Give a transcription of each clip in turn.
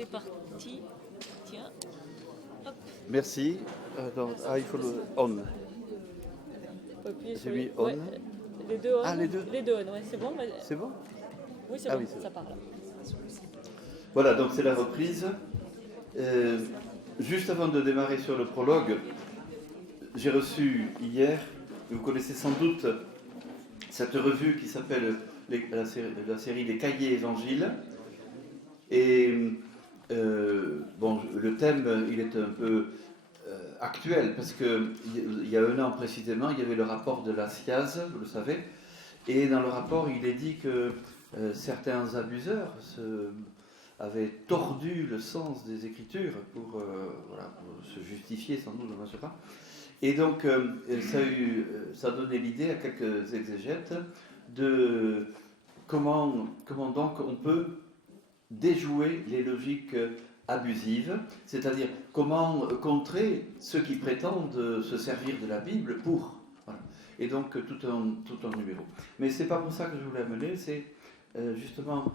C'est parti. Tiens. Hop. Merci. Donc, il faut le on. J'ai mis on. Ouais, les deux on. Ah, les deux. Les deux on, ouais, c'est bon. C'est bon? Oui, c'est Ah bon, oui, c'est ça bon. part là. Voilà, donc c'est la reprise. Juste avant de démarrer sur le prologue, j'ai reçu hier, vous connaissez sans doute cette revue qui s'appelle la série des Cahiers Évangiles. Et bon, le thème, il est un peu actuel, parce qu'il y a un an précisément, il y avait le rapport de la SIAZ, vous le savez, et dans le rapport, il est dit que certains abuseurs avaient tordu le sens des Écritures pour se justifier, sans doute, je ne sais pas. Et donc, ça a donné l'idée à quelques exégètes de comment donc on peut déjouer les logiques abusives, c'est-à-dire comment contrer ceux qui prétendent se servir de la Bible pour. Voilà. Et donc tout un numéro. Mais c'est pas pour ça que je voulais amener, c'est justement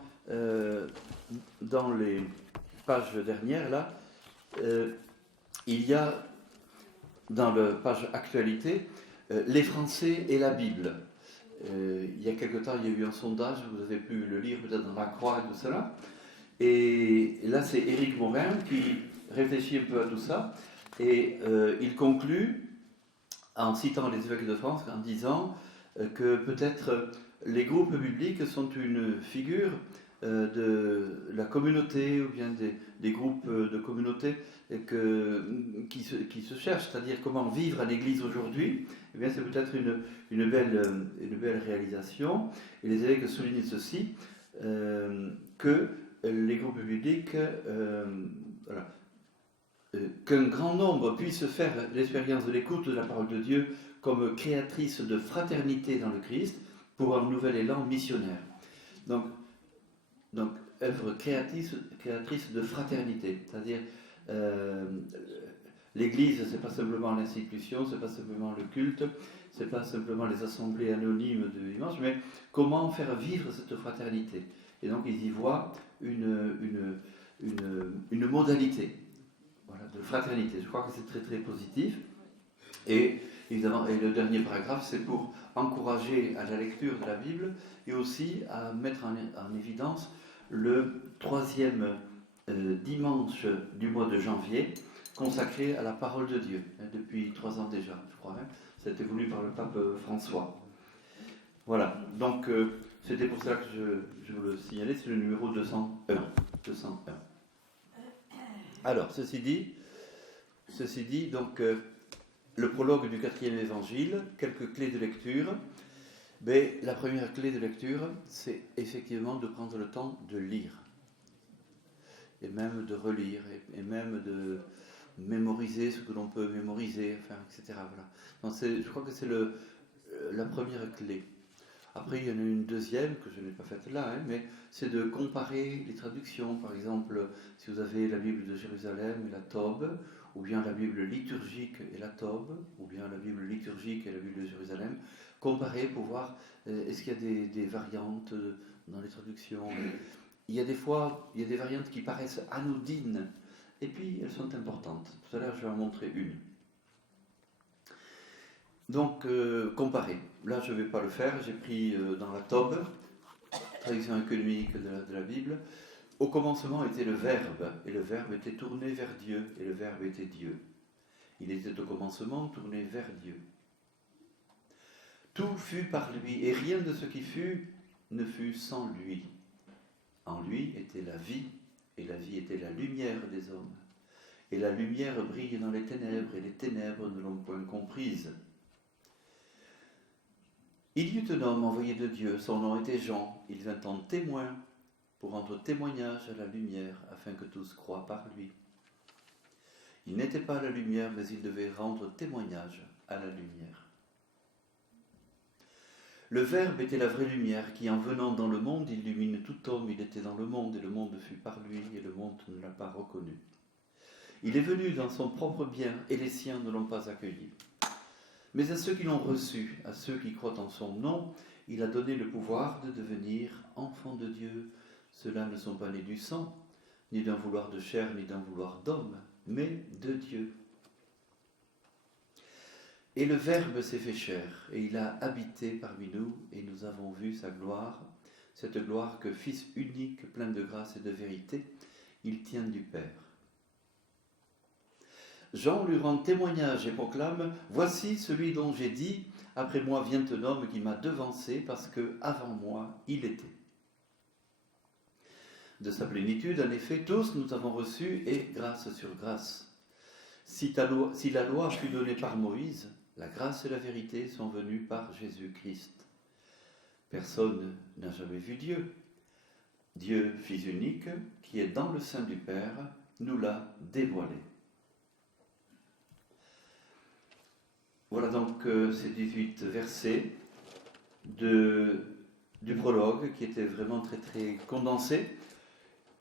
dans les pages dernières là, il y a dans la page actualité les Français et la Bible. Il y a quelque temps, il y a eu un sondage, vous avez pu le lire peut-être dans la Croix et tout cela. Et là, c'est Éric Morin qui réfléchit un peu à tout ça. Et il conclut, en citant les évêques de France, en disant que peut-être les groupes bibliques sont une figure de la communauté, ou bien des groupes de communauté qui se cherchent, c'est-à-dire comment vivre à l'Église aujourd'hui. Eh bien, c'est peut-être une belle réalisation. Et les évêques soulignent ceci, que les groupes bibliques, qu'un grand nombre puisse faire l'expérience de l'écoute de la parole de Dieu comme créatrice de fraternité dans le Christ pour un nouvel élan missionnaire. Donc œuvre créatrice de fraternité, c'est-à-dire l'Église, c'est pas simplement l'institution, c'est pas simplement le culte, c'est pas simplement les assemblées anonymes de dimanche, mais comment faire vivre cette fraternité. Et donc ils y voient une modalité, voilà, de fraternité. Je crois que c'est très très positif. Et évidemment, et le dernier paragraphe, c'est pour encourager à la lecture de la Bible et aussi à mettre en évidence le troisième dimanche du mois de janvier, consacré à la parole de Dieu, depuis 3 ans déjà, je crois. Ça a été voulu par le pape François. Voilà, donc c'était pour ça que je vous le signalais, c'est le numéro 201. Alors, ceci dit, donc le prologue du 4e évangile, quelques clés de lecture. Mais la première clé de lecture, c'est effectivement de prendre le temps de lire, et même de relire, et même de mémoriser ce que l'on peut mémoriser, enfin, etc. Voilà. Donc je crois que c'est la première clé. Après, il y en a une deuxième que je n'ai pas faite là, mais c'est de comparer les traductions. Par exemple, si vous avez la Bible de Jérusalem et la Tobe, ou bien la Bible liturgique et la Tobe, ou bien la Bible liturgique et la Bible de Jérusalem, comparer pour voir est-ce qu'il y a des variantes dans les traductions. Il y a des fois, il y a des variantes qui paraissent anodines, et puis elles sont importantes. Tout à l'heure, je vais en montrer une. Donc, comparer. Là, je ne vais pas le faire. J'ai pris dans la Tobe, traduction économique de la Bible. Au commencement était le Verbe, et le Verbe était tourné vers Dieu, et le Verbe était Dieu. Il était au commencement tourné vers Dieu. Tout fut par lui, et rien de ce qui fut ne fut sans lui. En lui était la vie, et la vie était la lumière des hommes. Et la lumière brille dans les ténèbres, et les ténèbres ne l'ont point comprise. Il y eut un homme envoyé de Dieu, son nom était Jean, il vint en témoin pour rendre témoignage à la lumière, afin que tous croient par lui. Il n'était pas la lumière, mais il devait rendre témoignage à la lumière. Le Verbe était la vraie lumière qui, en venant dans le monde, illumine tout homme. Il était dans le monde, et le monde fut par lui, et le monde ne l'a pas reconnu. Il est venu dans son propre bien, et les siens ne l'ont pas accueilli. Mais à ceux qui l'ont reçu, à ceux qui croient en son nom, il a donné le pouvoir de devenir enfants de Dieu. Ceux-là ne sont pas nés du sang, ni d'un vouloir de chair, ni d'un vouloir d'homme, mais de Dieu. Et le Verbe s'est fait chair, et il a habité parmi nous, et nous avons vu sa gloire, cette gloire que Fils unique, plein de grâce et de vérité, il tient du Père. Jean lui rend témoignage et proclame « Voici celui dont j'ai dit, après moi vient un homme qui m'a devancé, parce que avant moi il était. » De sa plénitude, en effet, tous nous avons reçu, et grâce sur grâce. Si la loi fut donnée par Moïse, la grâce et la vérité sont venues par Jésus-Christ. Personne n'a jamais vu Dieu. Dieu, Fils unique, qui est dans le sein du Père, nous l'a dévoilé. Voilà donc ces 18 versets du prologue qui était vraiment très très condensé.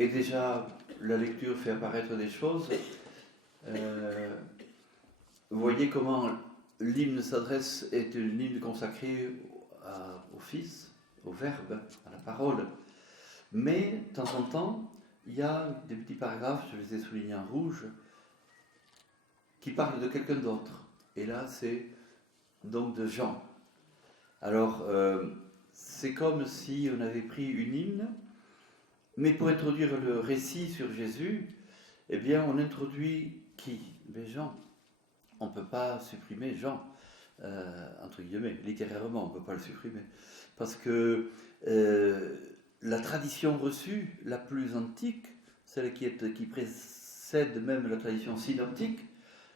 Et déjà, la lecture fait apparaître des choses. Vous voyez comment l'hymne s'adresse, est une hymne consacrée au Fils, au Verbe, à la parole. Mais, de temps en temps, il y a des petits paragraphes, je les ai soulignés en rouge, qui parlent de quelqu'un d'autre. Et là, c'est donc de Jean. Alors, c'est comme si on avait pris une hymne, mais pour introduire le récit sur Jésus, eh bien, on introduit qui? Mais Jean. On ne peut pas supprimer Jean, entre guillemets, littérairement, on ne peut pas le supprimer. Parce que la tradition reçue, la plus antique, celle qui précède même la tradition synoptique,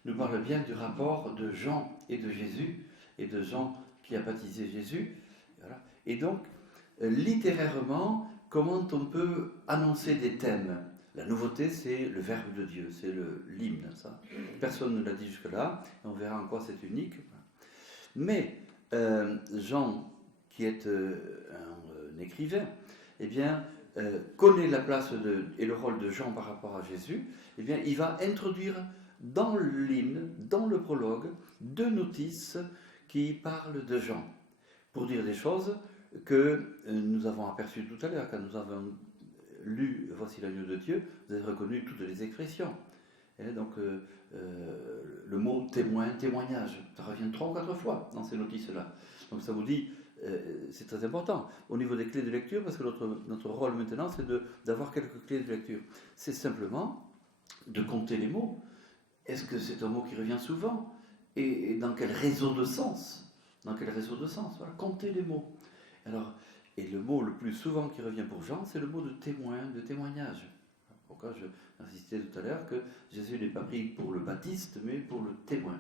nous parle bien du rapport de Jean et de Jésus, et de Jean qui a baptisé Jésus. Voilà. Et donc, littérairement, comment on peut annoncer des thèmes? La nouveauté, c'est le Verbe de Dieu, c'est l'hymne, ça. Personne ne l'a dit jusque-là, et on verra en quoi c'est unique. Mais Jean, qui est un écrivain, eh bien, connaît la place et le rôle de Jean par rapport à Jésus. Eh bien, il va introduire dans l'hymne, dans le prologue, 2 notices qui parlent de Jean, pour dire des choses que nous avons aperçues tout à l'heure, quand nous avons lu « Voici l'agneau de Dieu », vous avez reconnu toutes les expressions. Et donc, le mot témoin, témoignage, ça revient 3 ou 4 fois dans ces notices-là. Donc ça vous dit, c'est très important au niveau des clés de lecture, parce que notre rôle maintenant, c'est d'avoir quelques clés de lecture. C'est simplement de compter les mots. Est-ce que c'est un mot qui revient souvent? Et dans quel réseau de sens? Dans quel réseau de sens? Voilà, compter les mots. Alors, et le mot le plus souvent qui revient pour Jean, c'est le mot de témoin, de témoignage. Pourquoi je insistais tout à l'heure que Jésus n'est pas pris pour le baptiste, mais pour le témoin.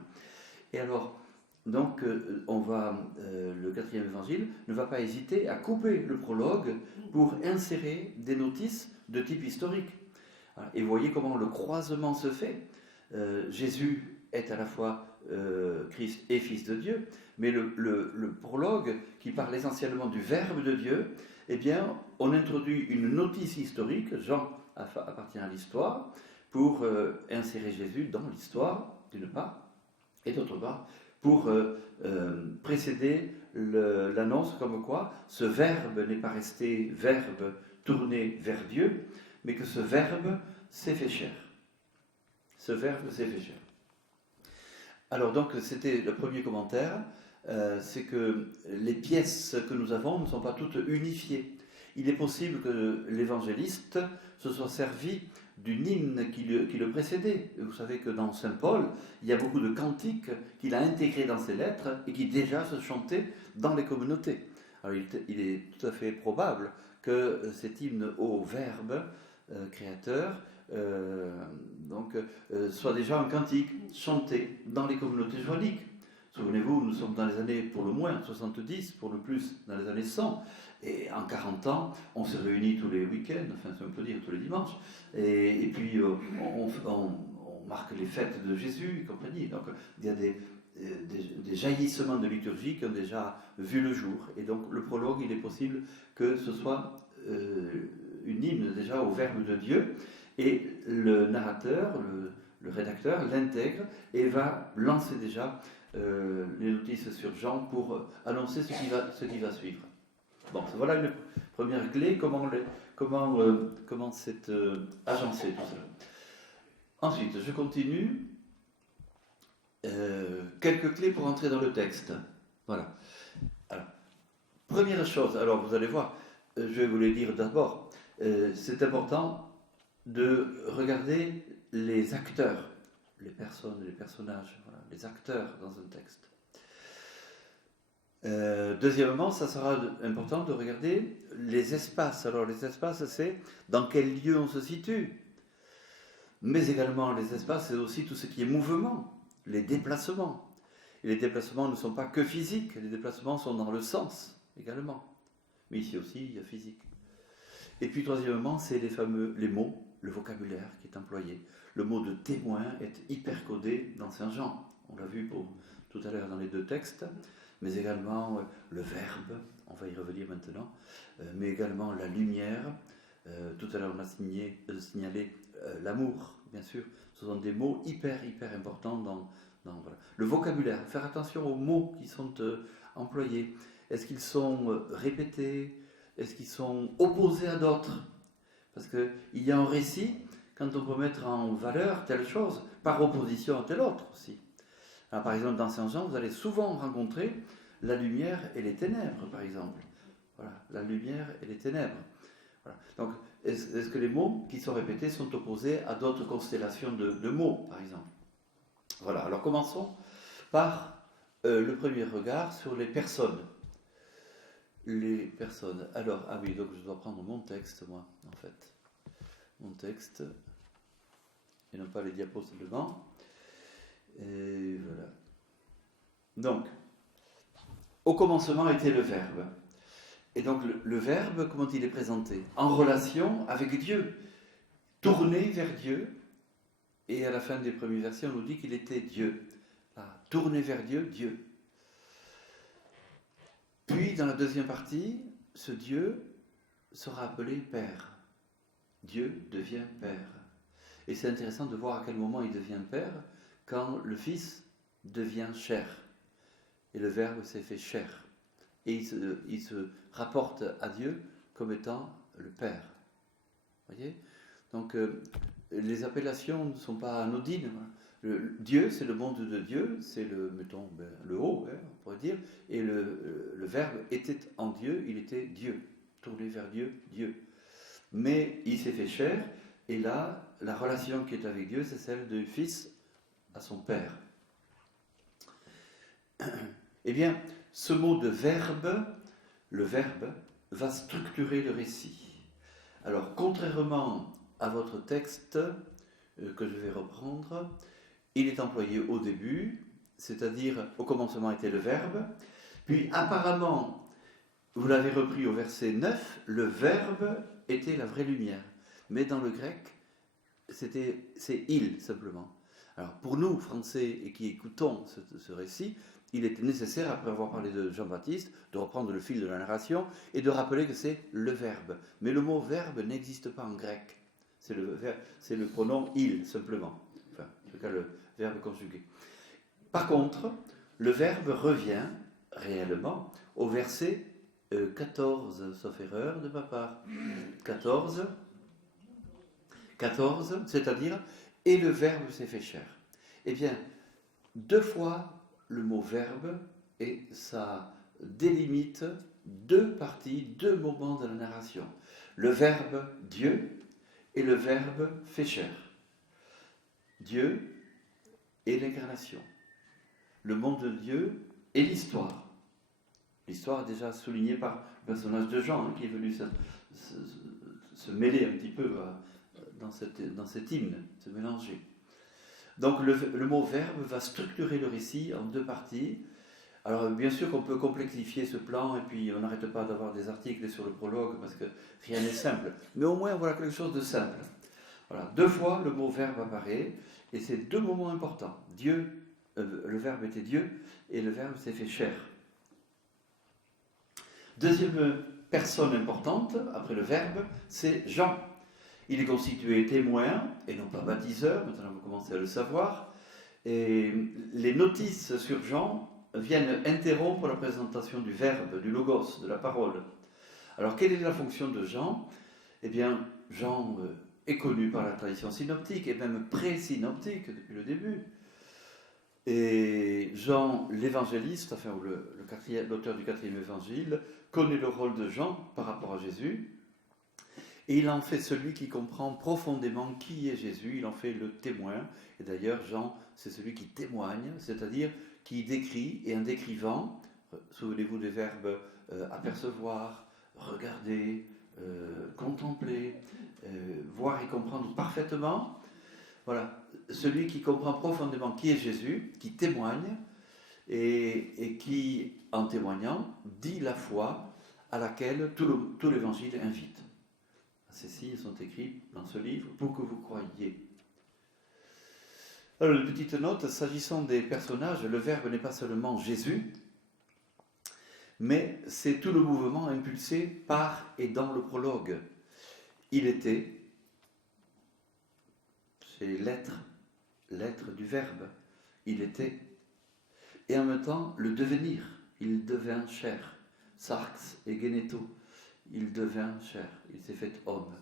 Et alors, donc, le 4e évangile ne va pas hésiter à couper le prologue pour insérer des notices de type historique. Et vous voyez comment le croisement se fait. Jésus est à la fois Christ et Fils de Dieu, mais le prologue, qui parle essentiellement du Verbe de Dieu, eh bien, on introduit une notice historique, Jean appartient à l'histoire, pour insérer Jésus dans l'histoire, d'une part, et d'autre part, pour précéder l'annonce comme quoi ce Verbe n'est pas resté Verbe tourné vers Dieu, mais que ce Verbe s'est fait chair. Ce Verbe s'est fait chair. Alors donc, c'était le premier commentaire, c'est que les pièces que nous avons ne sont pas toutes unifiées. Il est possible que l'évangéliste se soit servi d'une hymne qui le précédait. Vous savez que dans Saint Paul, il y a beaucoup de cantiques qu'il a intégrés dans ses lettres et qui déjà se chantaient dans les communautés. Alors il est tout à fait probable que cet hymne au Verbe créateur soit déjà un cantique chanté dans les communautés joaniques. Souvenez-vous, nous sommes dans les années pour le moins 70, pour le plus dans les années 100, et en 40 ans, on se réunit tous les week-ends, enfin ça on peut dire tous les dimanches, et puis on marque les fêtes de Jésus et compagnie. Donc il y a des jaillissements de liturgie qui ont déjà vu le jour, et donc le prologue, il est possible que ce soit une hymne déjà au Verbe de Dieu, et le narrateur, le rédacteur, l'intègre et va lancer déjà les notices sur Jean pour annoncer ce qui va suivre. Bon, voilà une première clé, comment comment c'est agencé tout cela. Ensuite, je continue. Quelques clés pour entrer dans le texte. Voilà. Alors, première chose, alors vous allez voir, je vais vous les dire d'abord. C'est important de regarder les acteurs, les personnes, les personnages, voilà, les acteurs dans un texte. Deuxièmement, ça sera important de regarder les espaces. Alors les espaces, c'est dans quel lieu on se situe. Mais également les espaces, c'est aussi tout ce qui est mouvement, les déplacements. Et les déplacements ne sont pas que physiques, les déplacements sont dans le sens également. Mais ici aussi, il y a physique. Et puis troisièmement, c'est les mots, le vocabulaire qui est employé. Le mot de témoin est hyper codé dans Saint Jean. On l'a vu tout à l'heure dans les deux textes. Mais également le verbe, on va y revenir maintenant, mais également la lumière. Tout à l'heure, on a signalé l'amour, bien sûr. Ce sont des mots hyper importants dans voilà. Le vocabulaire. Faire attention aux mots qui sont employés. Est-ce qu'ils sont répétés? Est-ce qu'ils sont opposés à d'autres? Parce qu'il y a un récit, quand on peut mettre en valeur telle chose, par opposition à telle autre aussi. Alors, par exemple, dans Saint Jean, vous allez souvent rencontrer la lumière et les ténèbres, par exemple. Voilà, la lumière et les ténèbres. Voilà. Donc, est-ce que les mots qui sont répétés sont opposés à d'autres constellations de mots, par exemple? Voilà, alors commençons par le premier regard sur les personnes. Les personnes. Alors, ah oui, donc je dois prendre mon texte, moi, en fait. Mon texte, et non pas les diapos devant. Et voilà. Donc, au commencement était le Verbe. Et donc, le Verbe, comment il est présenté? En relation avec Dieu, tourné vers Dieu. Et à la fin des premiers versets, on nous dit qu'il était Dieu. Là, tourné vers Dieu, Dieu. Puis, dans la deuxième partie, ce Dieu sera appelé Père. Dieu devient Père. Et c'est intéressant de voir à quel moment il devient Père, quand le Fils devient chair. Et le Verbe s'est fait chair. Et il se rapporte à Dieu comme étant le Père. Vous voyez? Donc, les appellations ne sont pas anodines. Dieu, c'est le monde de Dieu, c'est mettons, le haut, hein, on pourrait dire. Et le Verbe était en Dieu, il était Dieu. Tourné vers Dieu, Dieu. Mais il s'est fait chair, et là, la relation qui est avec Dieu, c'est celle du Fils à son Père. Eh bien, ce mot de verbe, le Verbe, va structurer le récit. Alors, contrairement à votre texte que je vais reprendre, il est employé au début, c'est-à-dire au commencement était le Verbe, puis apparemment, vous l'avez repris au verset 9, le Verbe était la vraie lumière. Mais dans le grec, c'est il simplement. Alors pour nous, Français, et qui écoutons ce récit, il était nécessaire, après avoir parlé de Jean-Baptiste, de reprendre le fil de la narration et de rappeler que c'est le Verbe. Mais le mot Verbe n'existe pas en grec. C'est le pronom il, simplement. Enfin, en tout cas, le verbe conjugué. Par contre, le Verbe revient réellement au verset 14, sauf erreur de ma part. 14, c'est-à-dire « et le Verbe s'est fait chair ». Eh bien, deux fois le mot Verbe, et ça délimite deux parties, deux moments de la narration. Le Verbe Dieu et le Verbe fait chair. Dieu et l'incarnation. Le monde de Dieu et l'histoire. L'histoire est déjà soulignée par le personnage de Jean, qui est venu se mêler un petit peu dans cet hymne, se mélanger. Donc le mot verbe va structurer le récit en deux parties. Alors bien sûr qu'on peut complexifier ce plan, et puis on n'arrête pas d'avoir des articles sur le prologue, parce que rien n'est simple. Mais au moins voilà quelque chose de simple. Voilà, deux fois le mot verbe apparaît, et c'est deux moments importants. Le Verbe était Dieu, et le Verbe s'est fait chair. Deuxième personne importante, après le Verbe, c'est Jean. Il est constitué témoin, et non pas baptiseur, maintenant vous commencez à le savoir. Et les notices sur Jean viennent interrompre la présentation du Verbe, du Logos, de la parole. Alors quelle est la fonction de Jean? Eh bien, Jean est connu par la tradition synoptique et même pré-synoptique depuis le début. Et Jean l'évangéliste, enfin l'auteur du 4e évangile, connaît le rôle de Jean par rapport à Jésus. Et il en fait celui qui comprend profondément qui est Jésus, il en fait le témoin. Et d'ailleurs, Jean, c'est celui qui témoigne, c'est-à-dire qui décrit, et en décrivant, souvenez-vous des verbes apercevoir, regarder, contempler, voir et comprendre parfaitement. Voilà, celui qui comprend profondément qui est Jésus, qui témoigne, et qui, en témoignant, dit la foi à laquelle tout l'évangile invite. Ces signes sont écrits dans ce livre pour que vous croyiez. Alors, une petite note, s'agissant des personnages, le verbe n'est pas seulement Jésus, mais c'est tout le mouvement impulsé par et dans le prologue. Il était, c'est l'être du verbe, il était. Et en même temps, le devenir, il devint chair, sarx et geneto. Il devint chair, il s'est fait homme.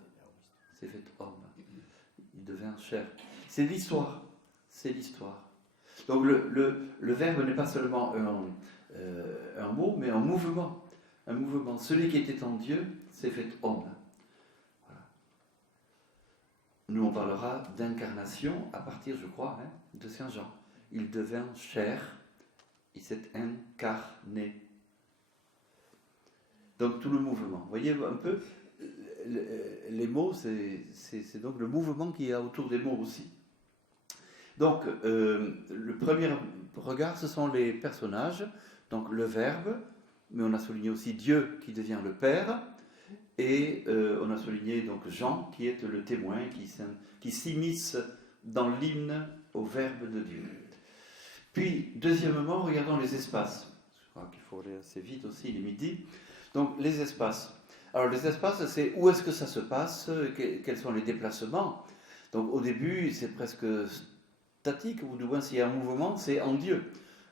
Il s'est fait homme. Il devint chair. C'est l'histoire. C'est l'histoire. Donc le verbe n'est pas seulement un mot, mais un mouvement. Un mouvement. Celui qui était en Dieu s'est fait homme. Voilà. Nous, on parlera d'incarnation à partir, je crois, de Saint Jean. Il devint chair, il s'est incarné. Donc tout le mouvement. Vous voyez un peu, les mots, c'est donc le mouvement qu'il y a autour des mots aussi. Donc le premier regard, ce sont les personnages, donc le verbe, mais on a souligné aussi Dieu qui devient le Père, et on a souligné donc Jean qui est le témoin, qui s'immisce dans l'hymne au verbe de Dieu. Puis, deuxièmement, regardons les espaces. Je crois qu'il faut aller assez vite aussi, il est midi. Donc, les espaces. Alors, les espaces, c'est où est-ce que ça se passe, quels sont les déplacements. Donc, au début, c'est presque statique, ou du moins, s'il y a un mouvement, c'est en Dieu.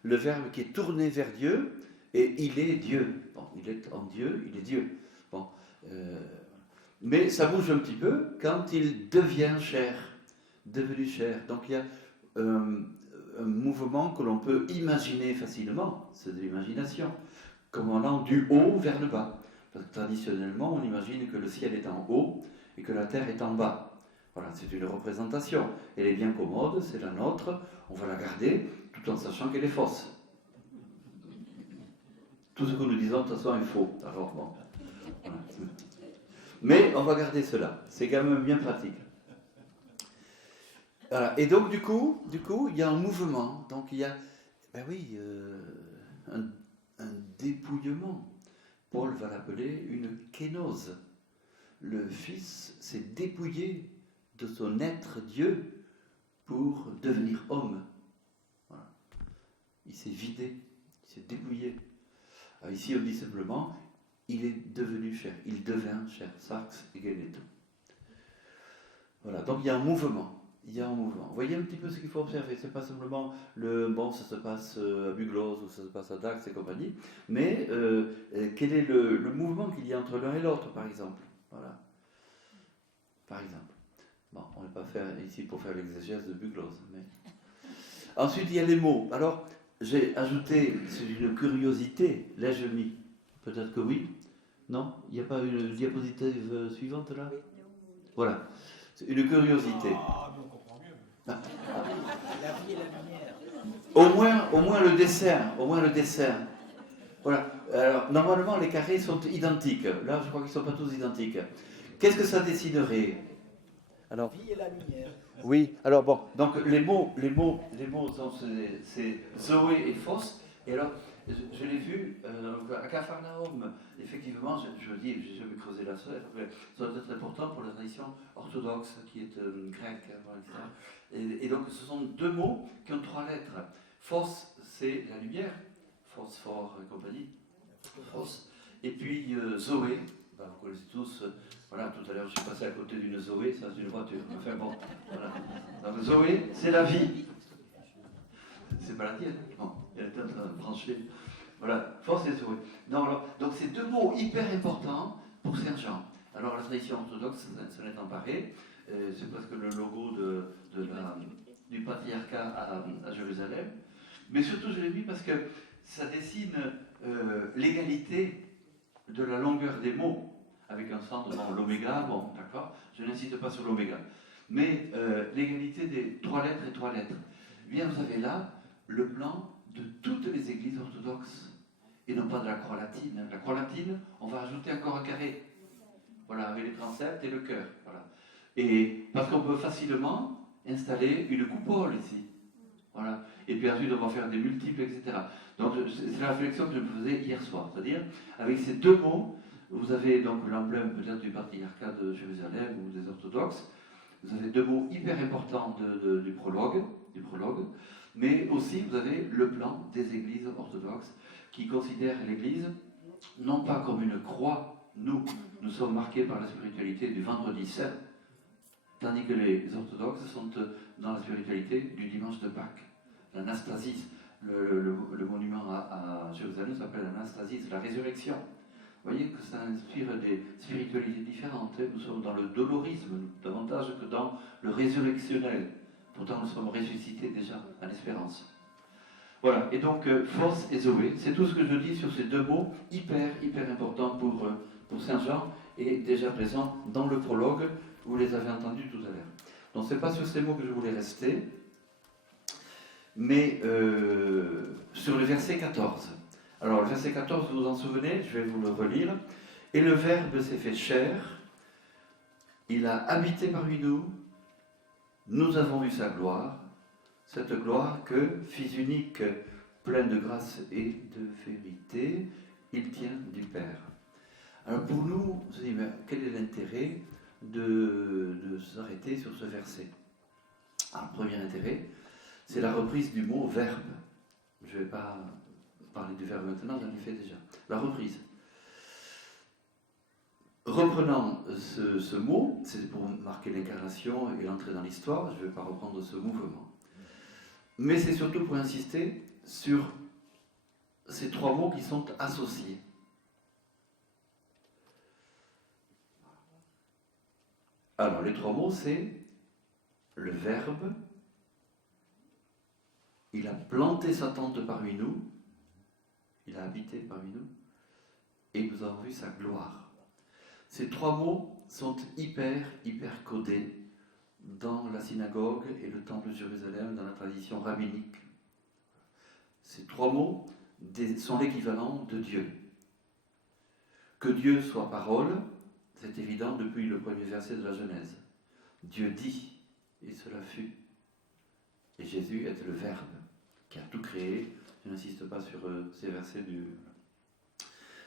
Le verbe qui est tourné vers Dieu, et il est Dieu. Bon, il est en Dieu, il est Dieu. Bon, mais ça bouge un petit peu quand il devient chair, devenu chair. Donc, il y a un mouvement que l'on peut imaginer facilement, c'est de l'imagination, comme allant du haut vers le bas. Parce que traditionnellement, on imagine que le ciel est en haut et que la terre est en bas. Voilà, c'est une représentation. Elle est bien commode, c'est la nôtre, on va la garder, tout en sachant qu'elle est fausse. Tout ce que nous disons, de toute façon, est faux. Alors bon. Voilà. Mais on va garder cela, c'est quand même bien pratique. Voilà. Et donc, du coup, il y a un mouvement. Donc, il y a, un dépouillement. Paul va l'appeler une kénose. Le Fils s'est dépouillé de son être Dieu pour devenir homme. Voilà. Il s'est vidé, il s'est dépouillé. Alors ici, on dit simplement, il est devenu chair, il devint chair, sarx et geneto. Voilà, donc il y a un mouvement. Il y a un mouvement. Vous voyez un petit peu ce qu'il faut observer. Ce n'est pas simplement ça se passe à Bugloss ou ça se passe à Dax et compagnie, mais quel est le mouvement qu'il y a entre l'un et l'autre, par exemple. Voilà. Par exemple. Bon, on n'est pas ici pour faire l'exégèse de Bugloss. Mais... Ensuite, il y a les mots. Alors, j'ai ajouté, c'est une curiosité, l'ai-je mis? Peut-être que oui. Non? Il n'y a pas une diapositive suivante là? Voilà. C'est une curiosité. Ah. La vie et la lumière. Au moins le dessin. Voilà. Alors, normalement, les carrés sont identiques. Là, je crois qu'ils ne sont pas tous identiques. Qu'est-ce que ça dessinerait? Alors, La vie et la lumière. oui. Alors bon, donc les mots sont c'est Zoé et Phos. Et alors, je l'ai vu à Capharnaüm. Effectivement, je me dis, j'ai jamais creusé la suite, mais ça doit être important pour la tradition orthodoxe qui est grecque, etc. Et donc, ce sont deux mots qui ont trois lettres. Phos, c'est la lumière, phosphore et compagnie. Phos. Et puis Zoé, ben, vous connaissez tous. Voilà, tout à l'heure, je suis passé à côté d'une Zoé, ça c'est une voiture. Enfin bon, voilà. Donc Zoé, c'est la vie. C'est pas la tienne. Non, il y a peut-être branché. Voilà, force et Zoé. Non, alors, donc c'est deux mots hyper importants pour Saint Jean. Alors la tradition orthodoxe s'en est emparée, c'est presque le logo du patriarcat à Jérusalem, mais surtout je l'ai mis parce que ça dessine l'égalité de la longueur des mots, avec un centre, bon, l'oméga, bon, d'accord, je n'insiste pas sur l'oméga, mais l'égalité des 3 lettres et 3 lettres. Eh bien, vous avez là le plan de toutes les églises orthodoxes, et non pas de la croix latine. La croix latine, on va rajouter encore un carré, voilà, avec les transepts et le cœur, voilà. Et parce qu'on peut facilement installer une coupole ici, voilà. Et puis ensuite, on va faire des multiples, etc. Donc, c'est la réflexion que je me faisais hier soir, c'est-à-dire, avec ces 2 mots, vous avez donc l'emblème peut-être du patriarcat de Jérusalem ou des orthodoxes, vous avez 2 mots hyper importants du prologue, mais aussi vous avez le plan des églises orthodoxes qui considèrent l'Église non pas comme une croix, nous sommes marqués par la spiritualité du vendredi saint, tandis que les orthodoxes sont dans la spiritualité du dimanche de Pâques, l'anastasis. Le monument à Jérusalem s'appelle l'anastasis, la résurrection. Vous voyez que ça inspire des spiritualités différentes. Nous sommes dans le dolorisme davantage que dans le résurrectionnel. Pourtant, nous sommes ressuscités déjà à l'espérance. Voilà, et donc force et Zoé, c'est tout ce que je dis sur ces 2 mots hyper importants pour Saint Jean et déjà présents dans le prologue, vous les avez entendus tout à l'heure. Donc ce n'est pas sur ces mots que je voulais rester, mais sur le verset 14. Alors le verset 14, vous vous en souvenez, je vais vous le relire. Et le Verbe s'est fait chair, il a habité parmi nous, nous avons vu sa gloire, cette gloire que, Fils unique, plein de grâce et de vérité, il tient du Père. Alors pour nous, vous vous dites, mais quel est l'intérêt de s'arrêter sur ce verset? Alors, le premier intérêt, c'est la reprise du mot verbe. Je ne vais pas parler du verbe maintenant, j'en ai fait déjà. La reprise. Reprenant ce mot, c'est pour marquer l'incarnation et l'entrée dans l'histoire, je ne vais pas reprendre ce mouvement. Mais c'est surtout pour insister sur ces 3 mots qui sont associés. Alors, les 3 mots, c'est le Verbe, il a planté sa tente parmi nous, il a habité parmi nous, et nous avons vu sa gloire. Ces 3 mots sont hyper codés dans la synagogue et le temple de Jérusalem, dans la tradition rabbinique. Ces 3 mots sont l'équivalent de Dieu. Que Dieu soit parole, c'est évident depuis le premier verset de la Genèse. Dieu dit, et cela fut. Et Jésus est le Verbe qui a tout créé. Je n'insiste pas sur ces versets du...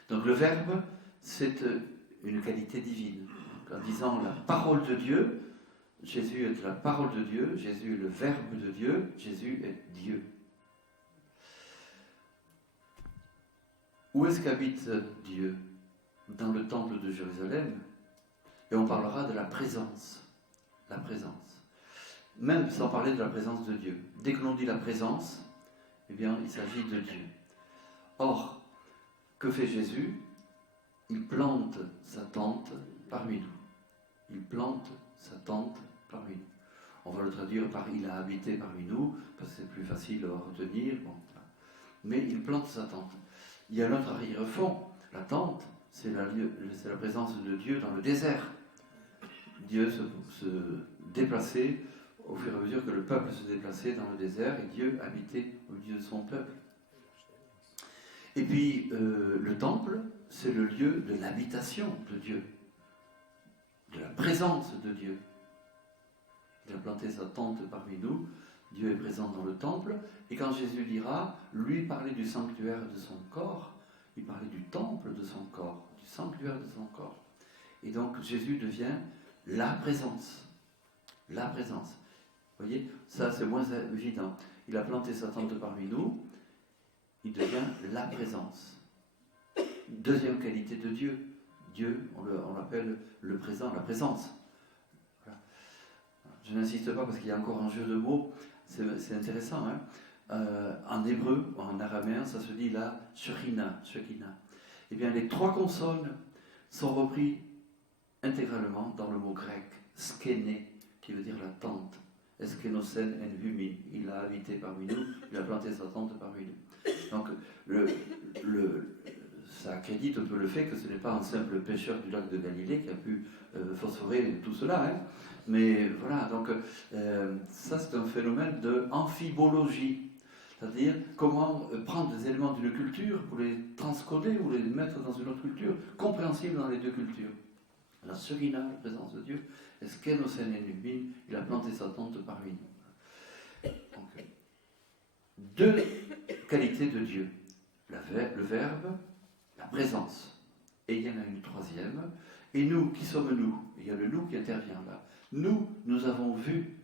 Donc le Verbe, c'est une qualité divine. En disant la parole de Dieu, Jésus est la parole de Dieu, Jésus est le Verbe de Dieu, Jésus est Dieu. Où est-ce qu'habite Dieu? Dans le temple de Jérusalem. Et on parlera de la présence. La présence. Même sans parler de la présence de Dieu. Dès que l'on dit la présence, eh bien, il s'agit de Dieu. Or, que fait Jésus? Il plante sa tente parmi nous. Il plante sa tente parmi nous. On va le traduire par « il a habité parmi nous », parce que c'est plus facile à retenir. Bon, mais il plante sa tente. Il y a notre arrière-fond. La tente, c'est la présence de Dieu dans le désert. Dieu se déplaçait au fur et à mesure que le peuple se déplaçait dans le désert, et Dieu habitait au milieu de son peuple. Et puis, le temple, c'est le lieu de l'habitation de Dieu, de la présence de Dieu. Il a planté sa tente parmi nous, Dieu est présent dans le temple, et quand Jésus dira, lui parlait du sanctuaire de son corps, il parlait du temple de son corps, du sanctuaire de son corps. Et donc Jésus devient la présence. La présence. Vous voyez, ça c'est moins évident. Il a planté sa tente parmi nous, il devient la présence. Deuxième qualité de Dieu. Dieu, on l'appelle le présent, la présence. Voilà. Je n'insiste pas parce qu'il y a encore un jeu de mots, c'est intéressant. Hein, en hébreu, en araméen, ça se dit la Shekhina. Eh bien, les 3 consonnes sont reprises intégralement dans le mot grec skene, qui veut dire la tente. Eskenosen en humin. Il a habité parmi nous, il a planté sa tente parmi nous. Donc, ça accrédite un peu le fait que ce n'est pas un simple pêcheur du lac de Galilée qui a pu phosphorer tout cela. Hein. Mais voilà, donc ça c'est un phénomène d'amphibologie. C'est-à-dire comment prendre des éléments d'une culture pour les transcoder ou les mettre dans une autre culture, compréhensible dans les deux cultures. La Surina, la présence de Dieu, Eskenosen en humin, il a planté sa tente parmi nous. Donc, deux qualités de Dieu, le Verbe, la présence. Et il y en a une troisième. Et nous, qui sommes nous? Il y a le nous qui intervient là. Nous avons vu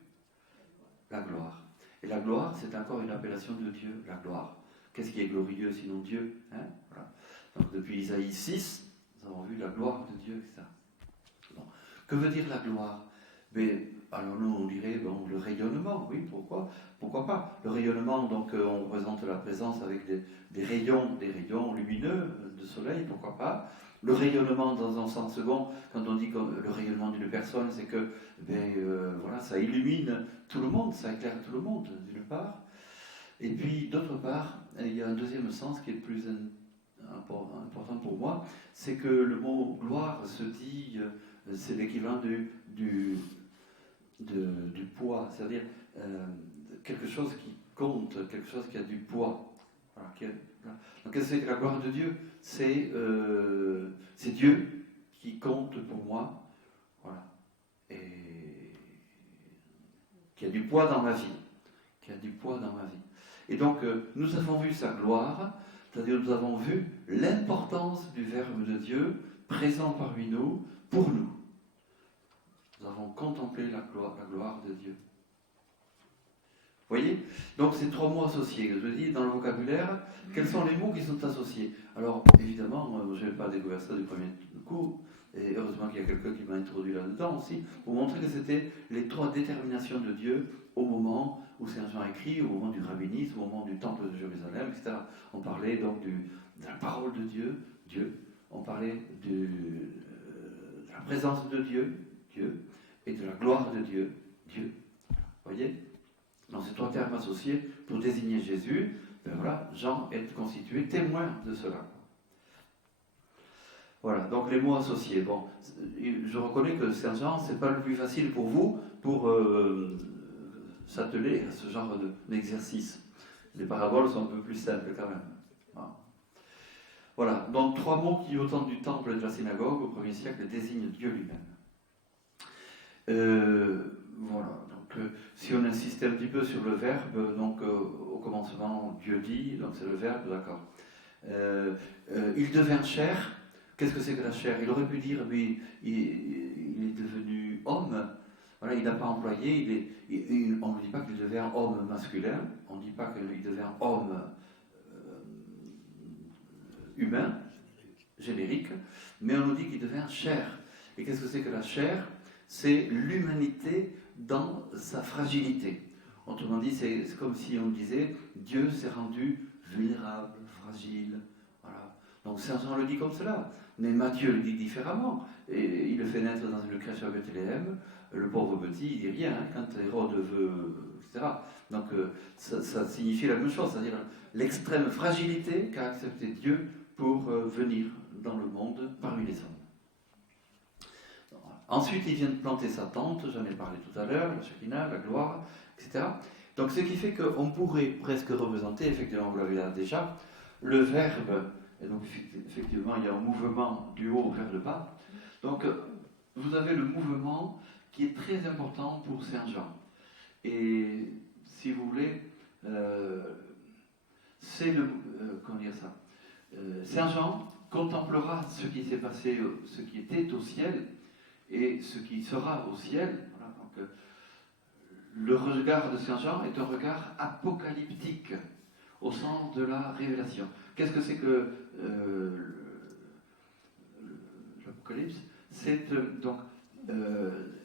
la gloire. Et la gloire, c'est encore une appellation de Dieu, la gloire. Qu'est-ce qui est glorieux sinon Dieu, hein? Voilà. Donc depuis Isaïe 6, nous avons vu la gloire de Dieu, etc. Bon. Que veut dire la gloire? Mais, alors nous, on dirait bon, le rayonnement, oui, pourquoi pas? Le rayonnement, donc on représente la présence avec des rayons lumineux de soleil, pourquoi pas? Le rayonnement dans un sens second, quand on dit que le rayonnement d'une personne, c'est que voilà, ça illumine tout le monde, ça éclaire tout le monde, d'une part. Et puis, d'autre part, il y a un deuxième sens qui est plus important pour moi, c'est que le mot gloire se dit, c'est l'équivalent du poids, c'est-à-dire quelque chose qui compte, quelque chose qui a du poids. Voilà, donc, qu'est-ce que c'est que la gloire de Dieu? C'est Dieu qui compte pour moi, voilà, et qui a du poids dans ma vie, Et donc, nous avons vu sa gloire, c'est-à-dire nous avons vu l'importance du Verbe de Dieu présent parmi nous, pour nous. Nous avons contemplé la gloire de Dieu. Vous voyez? Donc, ces trois mots associés. Je dis, dans le vocabulaire, quels sont les mots qui sont associés? Alors, évidemment, je n'ai pas découvert ça du premier coup, et heureusement qu'il y a quelqu'un qui m'a introduit là-dedans aussi, pour montrer que c'était les trois déterminations de Dieu au moment où Saint Jean écrit, au moment du rabbinisme, au moment du temple de Jérusalem, etc. On parlait donc de la parole de Dieu, Dieu. On parlait de la présence de Dieu, Dieu, et de la gloire de Dieu, Dieu. Vous voyez? Dans ces trois termes associés pour désigner Jésus, ben voilà, Jean est constitué témoin de cela. Voilà, donc les mots associés. Bon, je reconnais que Saint Jean, c'est pas le plus facile pour vous pour s'atteler à ce genre d'exercice. Les paraboles sont un peu plus simples quand même. Voilà, donc trois mots qui, au temps du temple et de la synagogue, au 1er siècle, désignent Dieu lui-même. Voilà, donc si on insiste un petit peu sur le verbe, donc au commencement, Dieu dit, donc c'est le verbe, d'accord. Il devint chair. Qu'est-ce que c'est que la chair? Il aurait pu dire, oui, il est devenu homme. Voilà, il n'a pas employé, on ne dit pas qu'il devient homme masculin, on ne dit pas qu'il devient homme humain, générique, mais on nous dit qu'il devient chair. Et qu'est-ce que c'est que la chair? C'est l'humanité dans sa fragilité. Autrement dit, c'est comme si on disait, Dieu s'est rendu vulnérable, fragile. Voilà. Donc Saint Jean le dit comme cela, mais Matthieu le dit différemment. Et il le fait naître dans une crèche à Bethléem. Le pauvre petit, il dit rien hein, quand Hérode veut, etc. Donc ça signifie la même chose, c'est-à-dire l'extrême fragilité qu'a accepté Dieu pour venir dans le monde parmi les hommes. Ensuite, il vient de planter sa tente, j'en ai parlé tout à l'heure, la Shekinah, la gloire, etc. Donc ce qui fait qu'on pourrait presque représenter, effectivement, vous l'avez là déjà, le verbe, et donc effectivement il y a un mouvement du haut vers le bas. Donc vous avez le mouvement qui est très important pour Saint Jean. Et si vous voulez, c'est le... comment dire ça? Saint Jean contemplera ce qui s'est passé, ce qui était au ciel, et ce qui sera au ciel. Voilà, donc, le regard de Saint Jean est un regard apocalyptique, au sens de la révélation. Qu'est-ce que c'est que l'Apocalypse? C'est donc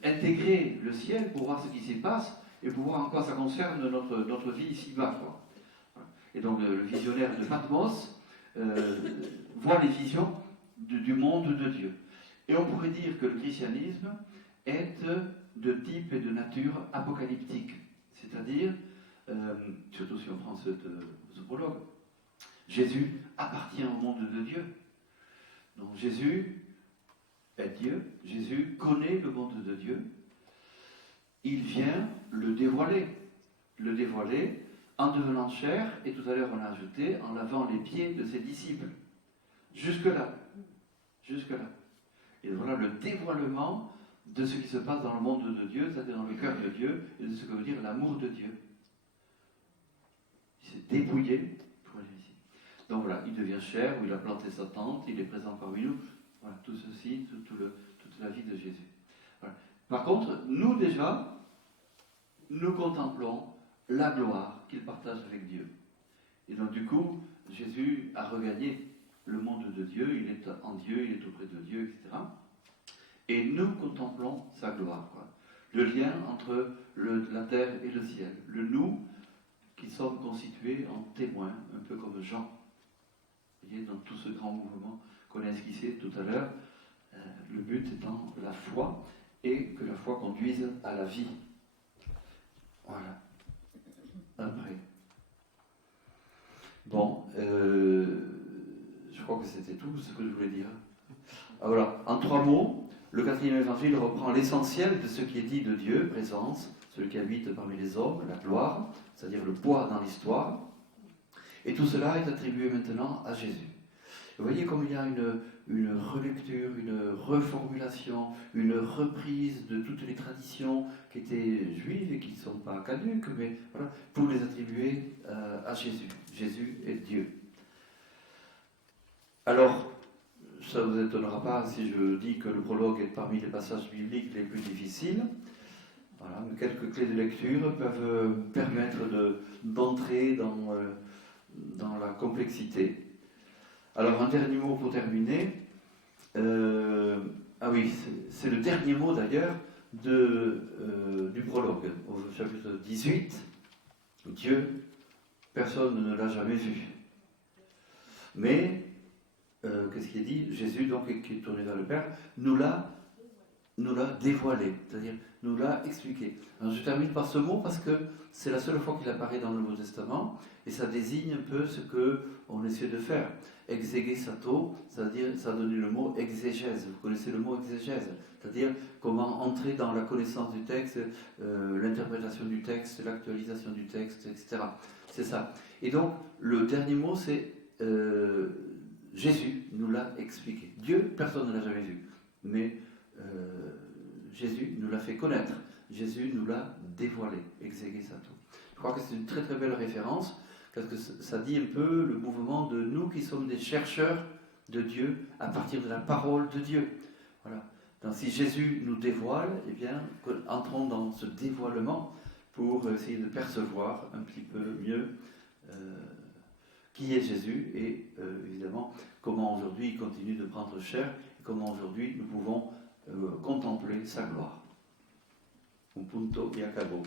intégrer le ciel pour voir ce qui s'y passe et pour voir en quoi ça concerne notre vie ici-bas. Et donc le visionnaire de Patmos voit les visions du monde de Dieu. Et on pourrait dire que le christianisme est de type et de nature apocalyptique. C'est-à-dire, surtout si on prend ce prologue, Jésus appartient au monde de Dieu. Donc Jésus est Dieu, Jésus connaît le monde de Dieu, il vient le dévoiler en devenant chair, et tout à l'heure on a ajouté, en lavant les pieds de ses disciples. Jusque-là. Et voilà le dévoilement de ce qui se passe dans le monde de Dieu, c'est-à-dire dans le cœur de Dieu, et de ce que veut dire l'amour de Dieu. Il s'est dépouillé pour aller ici. Donc voilà, il devient chair, où il a planté sa tente, il est présent parmi nous. Voilà, tout ceci, toute la vie de Jésus. Voilà. Par contre, nous déjà, nous contemplons la gloire qu'il partage avec Dieu. Et donc du coup, Jésus a regagné le monde de Dieu, il est en Dieu, il est auprès de Dieu, etc. Et nous contemplons sa gloire. Quoi. Le lien entre la terre et le ciel. Le nous qui sommes constitués en témoins, un peu comme Jean. Vous voyez, dans tout ce grand mouvement qu'on a esquissé tout à l'heure, le but étant la foi, et que la foi conduise à la vie. Voilà. Après. Bon, je crois que c'était tout ce que je voulais dire. Alors, voilà, en 3 mots, le 4e évangile reprend l'essentiel de ce qui est dit de Dieu, présence, celui qui habite parmi les hommes, la gloire, c'est-à-dire le poids dans l'histoire. Et tout cela est attribué maintenant à Jésus. Vous voyez comme il y a une relecture, une reformulation, une reprise de toutes les traditions qui étaient juives et qui ne sont pas caduques, mais voilà, pour les attribuer à Jésus. Jésus est Dieu. Alors, ça ne vous étonnera pas si je dis que le prologue est parmi les passages bibliques les plus difficiles. Voilà, mais quelques clés de lecture peuvent permettre d'entrer dans la complexité. Alors, un dernier mot pour terminer. Ah oui, c'est le dernier mot d'ailleurs du prologue, au chapitre 18. Dieu, personne ne l'a jamais vu. Mais, qu'est-ce qui est dit? Jésus, donc, qui est tourné vers le Père, nous l'a dévoilé, c'est-à-dire nous l'a expliqué. Alors, je termine par ce mot parce que c'est la seule fois qu'il apparaît dans le Nouveau Testament et ça désigne un peu ce qu'on essaie de faire. Exegesato, c'est-à-dire ça donne le mot exégèse. Vous connaissez le mot exégèse, c'est-à-dire comment entrer dans la connaissance du texte, l'interprétation du texte, l'actualisation du texte, etc. C'est ça. Et donc, le dernier mot, c'est Jésus nous l'a expliqué. Dieu, personne ne l'a jamais vu, mais Jésus nous l'a fait connaître. Jésus nous l'a dévoilé, exegesato. Je crois que c'est une très très belle référence, parce que ça dit un peu le mouvement de nous qui sommes des chercheurs de Dieu à partir de la parole de Dieu. Voilà. Donc si Jésus nous dévoile, eh bien, entrons dans ce dévoilement pour essayer de percevoir un petit peu mieux qui est Jésus et évidemment comment aujourd'hui il continue de prendre chair et comment aujourd'hui nous pouvons contempler sa gloire. Un punto et acabo.